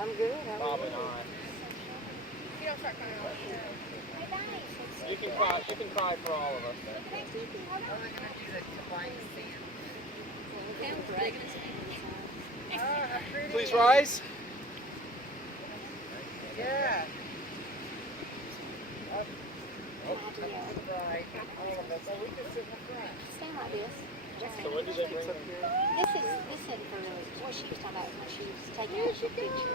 I'm good. Bob and I. You don't start crying. You can cry for all of us. Please rise. Yeah. Right. All of us. So we can sit in the front. Stand like this. So what do they bring up here? This is for what she was talking about when she was taking out her picture.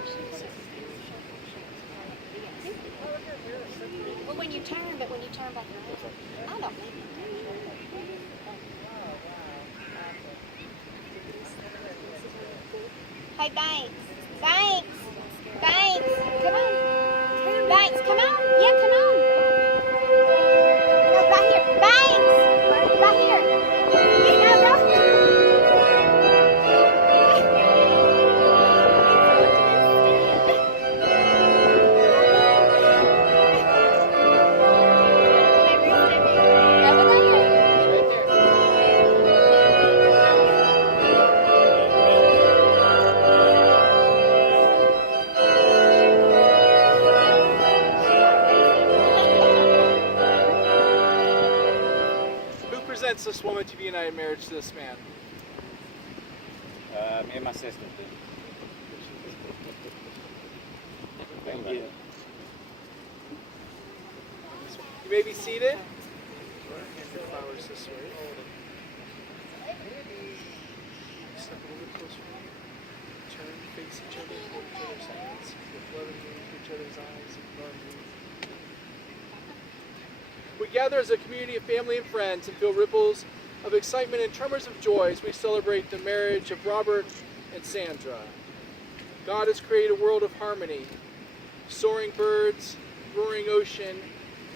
Well, when you turn back around, I don't need it. Hey, Banks. Banks. Banks. Come on. Banks, come on. Yeah, come on. No, right here. Banks. Right here. No, right here. Who presents this woman to be united in marriage to this man? Me and my sister. Thank you. You may be seated. Flowers this way. Step a little bit closer. Turn, face each other, hold each other's hands, look lovingly into each other's eyes, and lovingly. We gather as a community of family and friends and feel ripples of excitement and tremors of joy as we celebrate the marriage of Robert and Sandra. God has created a world of harmony. Soaring birds, roaring ocean,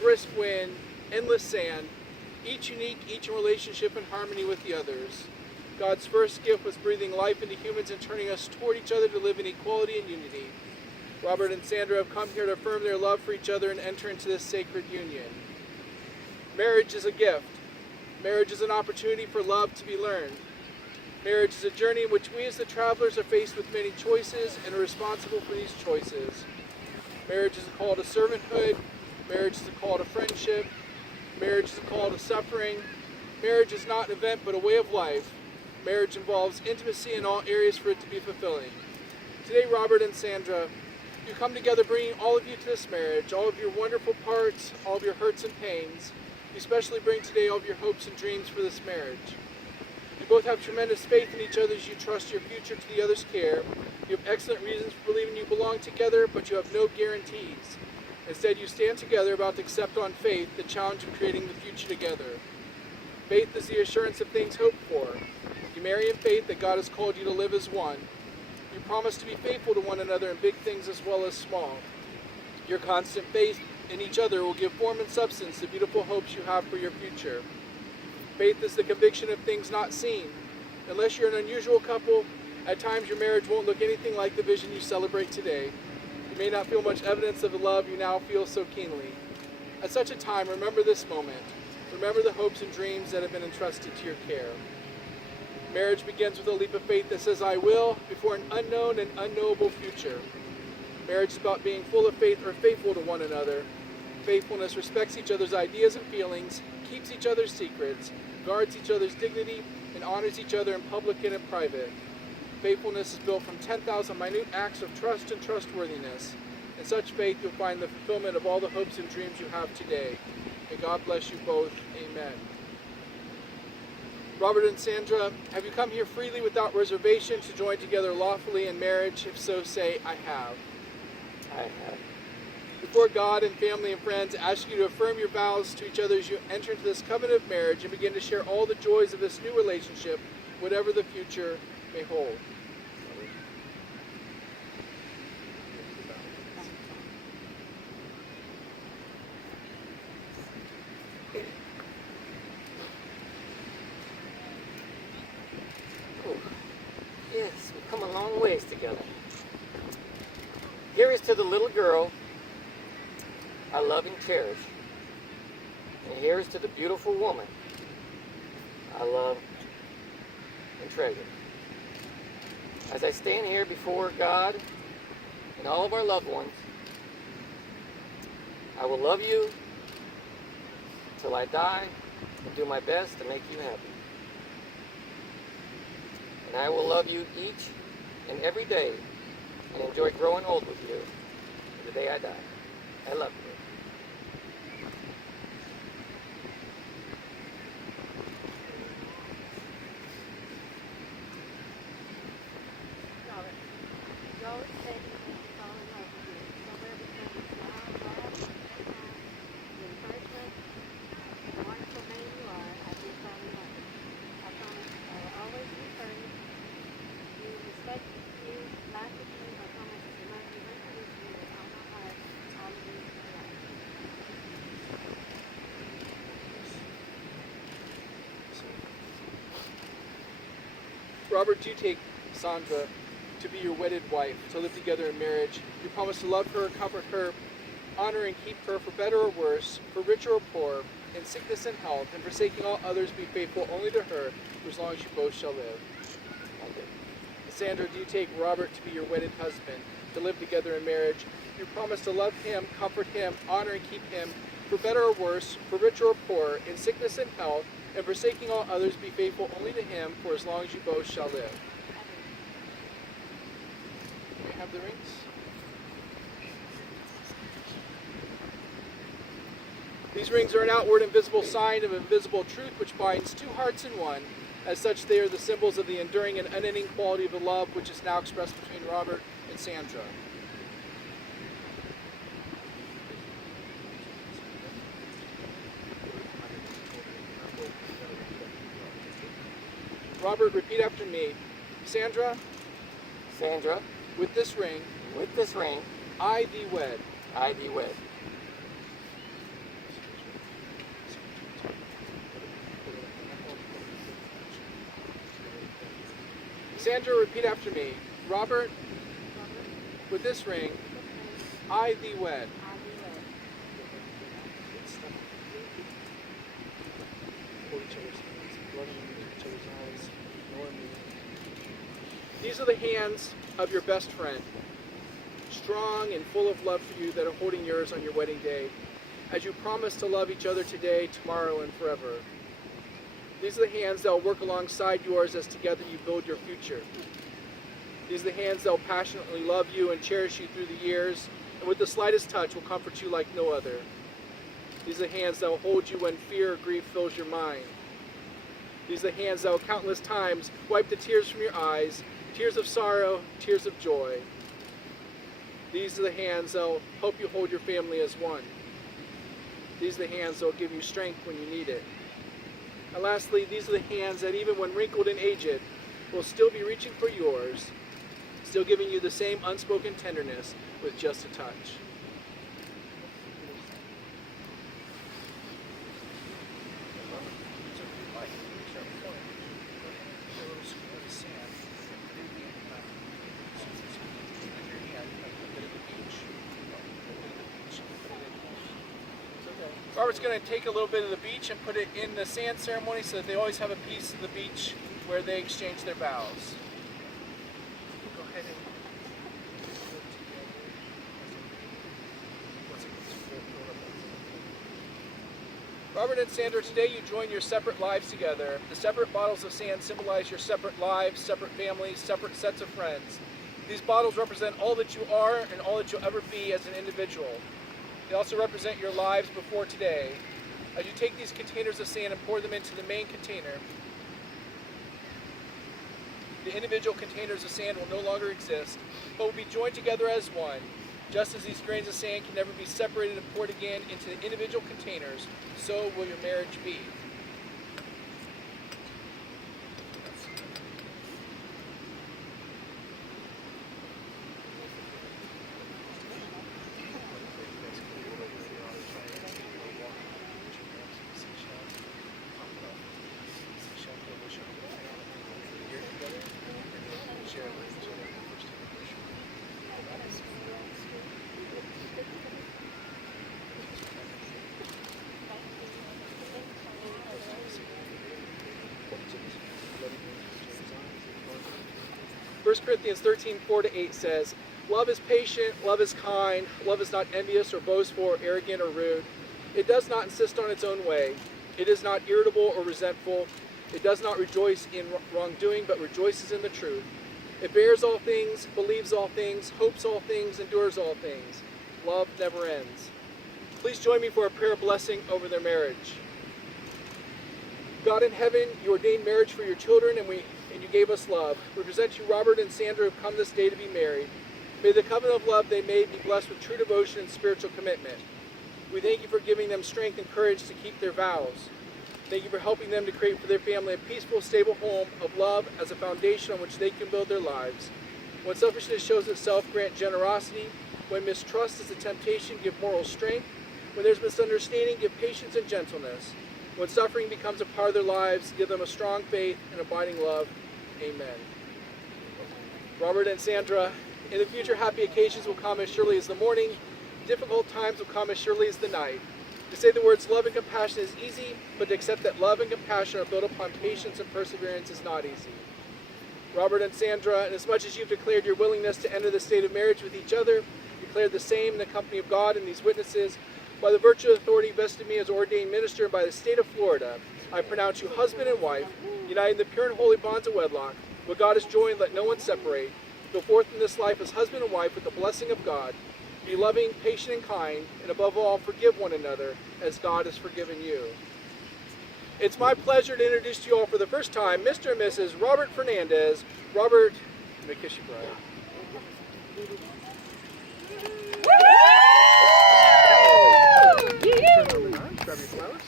brisk wind, endless sand, each unique, each in relationship and harmony with the others. God's first gift was breathing life into humans and turning us toward each other to live in equality and unity. Robert and Sandra have come here to affirm their love for each other and enter into this sacred union. Marriage is a gift. Marriage is an opportunity for love to be learned. Marriage is a journey in which we as the travelers are faced with many choices and are responsible for these choices. Marriage is a call to servanthood. Marriage is a call to friendship. Marriage is a call to suffering. Marriage is not an event but a way of life. Marriage involves intimacy in all areas for it to be fulfilling. Today, Robert and Sandra, you come together bringing all of you to this marriage, all of your wonderful parts, all of your hurts and pains. You especially bring today all of your hopes and dreams for this marriage. You both have tremendous faith in each other as you trust your future to the other's care. You have excellent reasons for believing you belong together, but you have no guarantees. Instead, you stand together about to accept on faith the challenge of creating the future together. Faith is the assurance of things hoped for. You marry in faith that God has called you to live as one. You promise to be faithful to one another in big things as well as small. Your constant faith in each other will give form and substance to beautiful hopes you have for your future. Faith is the conviction of things not seen. Unless you're an unusual couple, at times your marriage won't look anything like the vision you celebrate today. You may not feel much evidence of the love you now feel so keenly. At such a time, remember this moment. Remember the hopes and dreams that have been entrusted to your care. Marriage begins with a leap of faith that says, I will, before an unknown and unknowable future. Marriage is about being full of faith or faithful to one another. Faithfulness respects each other's ideas and feelings, keeps each other's secrets, guards each other's dignity, and honors each other in public and in private. Faithfulness is built from 10,000 minute acts of trust and trustworthiness. In such faith, you'll find the fulfillment of all the hopes and dreams you have today. May God bless you both. Amen. Robert and Sandra, have you come here freely without reservation to join together lawfully in marriage? If so, say, I have. I have. Before God and family and friends, I ask you to affirm your vows to each other as you enter into this covenant of marriage and begin to share all the joys of this new relationship, whatever the future may hold. Yes, we've come a long ways together. Here is to the little girl I love and cherish. And here is to the beautiful woman I love and treasure. As I stand here before God and all of our loved ones. I will love you till I die and do my best to make you happy. And I will love you each and every day and enjoy growing old with you to the day I die. I love you. You always say that you fall in love with you. Somewhere between the smile, laugh, the encouragement, and the wonderful man you are, I do fall in love with you. I promise I will always encourage you, respect you, laugh with you. I promise to love you unconditionally with all my heart, all the days of my life. Robert, do you take Sandra to be your wedded wife, to live together in marriage? You promise to love her, comfort her, honor and keep her for better or worse, for richer or poor, in sickness and health, and forsaking all others, be faithful only to her, for as long as you both shall live. Sandra, do you take Robert to be your wedded husband, to live together in marriage? You promise to love him, comfort him, honor and keep him, for better or worse, for richer or poor, in sickness and health, and forsaking all others, be faithful only to him, for as long as you both shall live. May I have the rings? These rings are an outward and visible sign of invisible truth which binds two hearts in one. As such, they are the symbols of the enduring and unending quality of the love which is now expressed between Robert and Sandra. Robert, repeat after me. Sandra, Sandra, with this ring, I thee wed. thee wed. Sandra, repeat after me. Robert, with this ring, I thee wed. These are the hands of your best friend, strong and full of love for you, that are holding yours on your wedding day, as you promise to love each other today, tomorrow, and forever. These are the hands that will work alongside yours as together you build your future. These are the hands that will passionately love you and cherish you through the years, and with the slightest touch will comfort you like no other. These are the hands that will hold you when fear or grief fills your mind. These are the hands that will countless times wipe the tears from your eyes, tears of sorrow, tears of joy. These are the hands that will help you hold your family as one. These are the hands that will give you strength when you need it. And lastly, these are the hands that, even when wrinkled and aged, will still be reaching for yours, still giving you the same unspoken tenderness with just a touch. Robert's going to take a little bit of the beach and put it in the sand ceremony so that they always have a piece of the beach where they exchange their vows. Go ahead and Robert and Sandra, today you join your separate lives together. The separate bottles of sand symbolize your separate lives, separate families, separate sets of friends. These bottles represent all that you are and all that you'll ever be as an individual. They also represent your lives before today. As you take these containers of sand and pour them into the main container, the individual containers of sand will no longer exist, but will be joined together as one. Just as these grains of sand can never be separated and poured again into the individual containers, so will your marriage be. First Corinthians 13:4-8 says, Love is patient, love is kind, love is not envious or boastful or arrogant or rude. It does not insist on its own way. It is not irritable or resentful. It does not rejoice in wrongdoing, but rejoices in the truth. It bears all things, believes all things, hopes all things, endures all things. Love never ends. Please join me for a prayer blessing over their marriage. God in heaven, you ordained marriage for your children, and you gave us love. We present you Robert and Sandra, who have come this day to be married. May the covenant of love they made be blessed with true devotion and spiritual commitment. We thank you for giving them strength and courage to keep their vows. Thank you for helping them to create for their family a peaceful, stable home of love as a foundation on which they can build their lives. When selfishness shows itself, grant generosity. When mistrust is a temptation, give moral strength. When there's misunderstanding, give patience and gentleness. When suffering becomes a part of their lives, give them a strong faith and abiding love. Amen. Robert and Sandra, in the future, happy occasions will come as surely as the morning. Difficult times will come as surely as the night. To say the words love and compassion is easy, but to accept that love and compassion are built upon patience and perseverance is not easy. Robert and Sandra, inasmuch as you've declared your willingness to enter the state of marriage with each other, declared the same in the company of God and these witnesses, by the virtue of authority vested in me as ordained minister and by the state of Florida, I pronounce you husband and wife, united in the pure and holy bonds of wedlock. What God has joined, let no one separate. Go forth in this life as husband and wife with the blessing of God. Be loving, patient, and kind, and above all, forgive one another as God has forgiven you. It's my pleasure to introduce to you all for the first time, Mr. and Mrs. Robert Fernandez. Robert, let me kiss you, bride. Grab your flowers.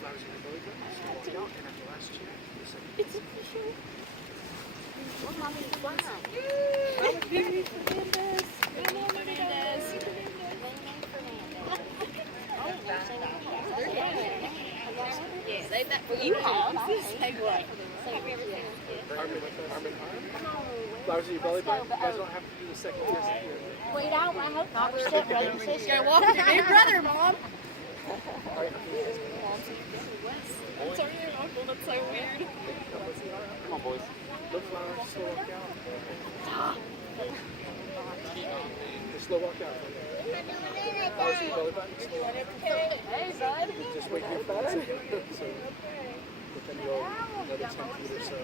Flowers in your belly button. Stand out, and at the last cheer, the second. It's official. Well, Mommy, wow. Save that for you, Mom. Save what? Arm in arm. Flowers in your belly button. You guys don't have to do the second kiss here. Wait out, I hope not. We're step brother and sister. Go walk with your big brother, Mom. That's our new uncle. That's so weird. Come on, boys. Look, flowers, slow walk out. Slow walk out. Flowers in your belly button. Slow walk out. Hey, bud. Just wait here for a second. So, then go another 10 feet or so.